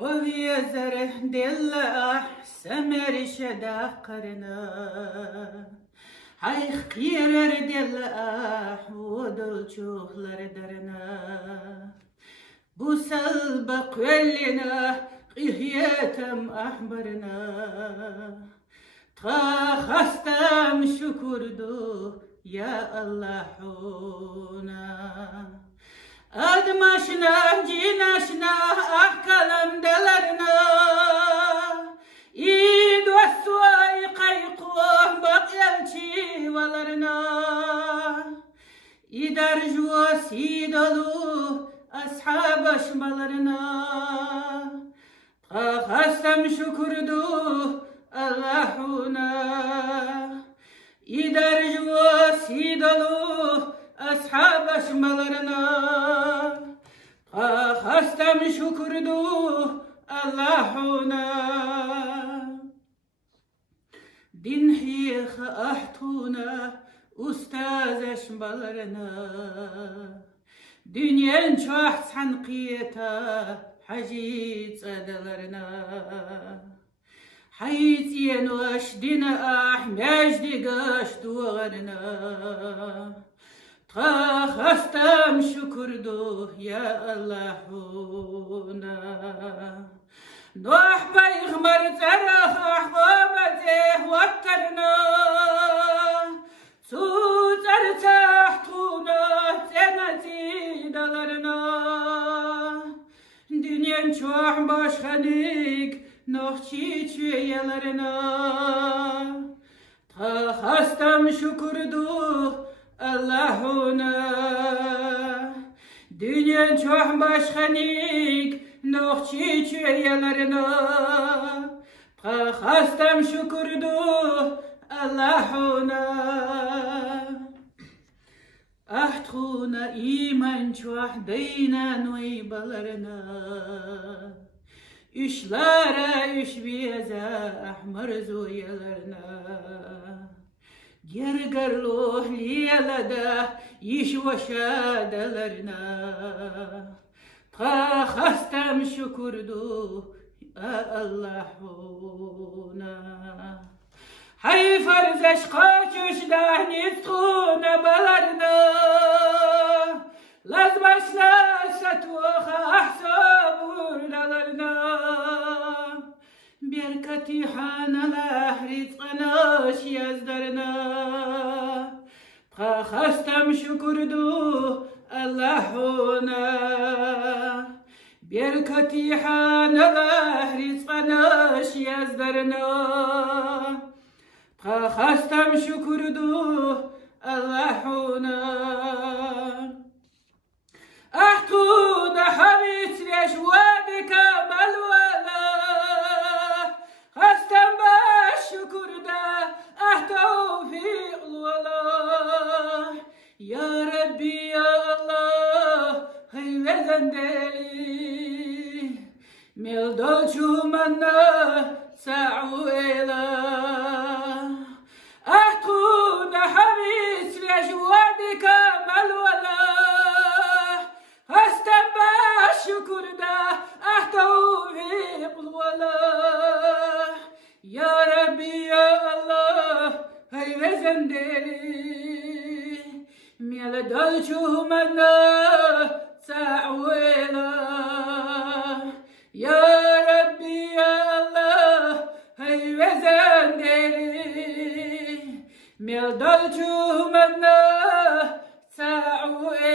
ويزر دل سمر شدا قرنا Hay kıyarar della vodul çoğlar darına Bu salba kwellina qihyatam ahbarına Ta hastam şukurdu ya Allahuna Admaşna cinaşna ahkalam dalarına İd ve suay kaykuh bak elçi valarına İdar jua sidalu ashab aşmalarına Hastam şukurdu Allahuna İdar jua sidalu ashab aşmalarına Hastam şukurdu Allahuna Din hiyah ahtuna ustaz aşmalarına Dünyen çok sankiyeta hacit adalarına Haytiyen vaş dina ah mecdi gaş duvarına Ta hastam şukurdu ya Allahuna Nuh peygamber tarah ahvabete vattarna Tutar tahtuna temeti dalarına Dünyen çok başkanik Nuh çiçeğlerine Ta hastam şukurdu Allahuna Dünyen çok başkanik Nuh çiçeğlerine Hastam şukurdu Allahuna Ahtuna iman çok deynan veybalarına Üşlara üş biyaza ahmar zoyalarına Gergarluh liyalada iş vaşadalarına Hastam şukurdu Allahuna Hay farz aşka çöşdah nituna balarına Laz başlar satvoha ahsabur dalarına Bir katihanalah rizqanaş yazdarına Hastam şukurdu Allahuna Bir katihanalah rizqanaş yazdarına Hastam şukurdu Allahuna Ahtuna habit leşvadika balvala Hastam baş şukurda ahtavfiq vala Ya Rabbi ya Allah hayveden deli Mildol çumanna sa'u ela Ahtuna habis leşvadika malvala Hastam baş şukurda ahtavfiq vala Ya Rabbi ya Allah hayveden deli Mildol çumanna sa'u ela Ya Rabbi ya Allah hayveden deli Mildol çumanna sa'u ela